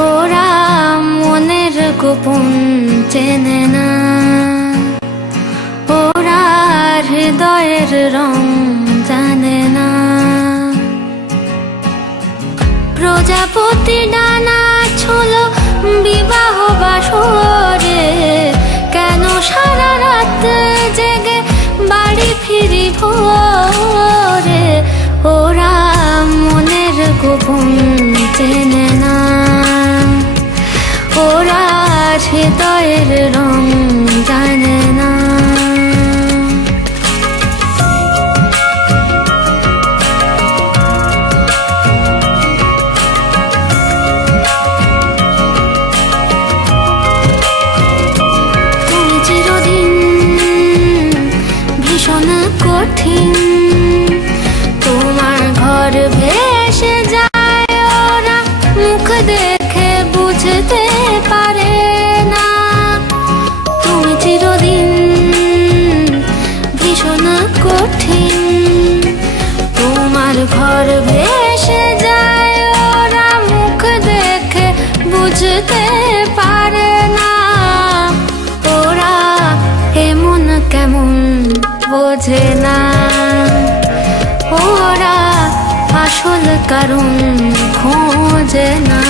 ওরা মনের গোপন চেনে না, ওরা হৃদয়ের রং জানে না। প্রজাপতি ডানা ছোল বিবাহ বাসরে, কেন সারা রাত জেগে বাড়ি ফিরি ভোরে। ওরা মনের গোপন চেনে না, ওরা হৃদয়ের রং জানে না। তুমি চিরদিন ভীষণ কঠিন, তোমার ঘর ভেসে যায়, ওরা মুখ দেখে বুঝতে পারে না। তুমি চিরদিন ভীষণ কঠিন, তোমার ঘর ভেসে যায়, ওরা মুখ দেখে বুঝতে পারে না। ওরা এমন কেমন বোঝে না, ওরা আসল কারণ খোঁজে না।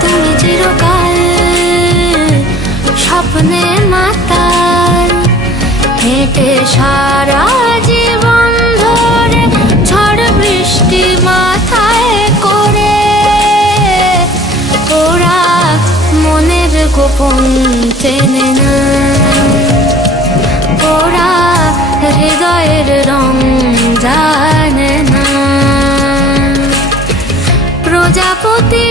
তুমি চিরকাল স্বপ্নে মাতাল, হেঁটে সারা জীবন ধরে ঝড় বৃষ্টি মাথায় করে। ওরা মনের গোপন চেনে না, ওরা হৃদয়ের রং জানে না। প্রজাপতি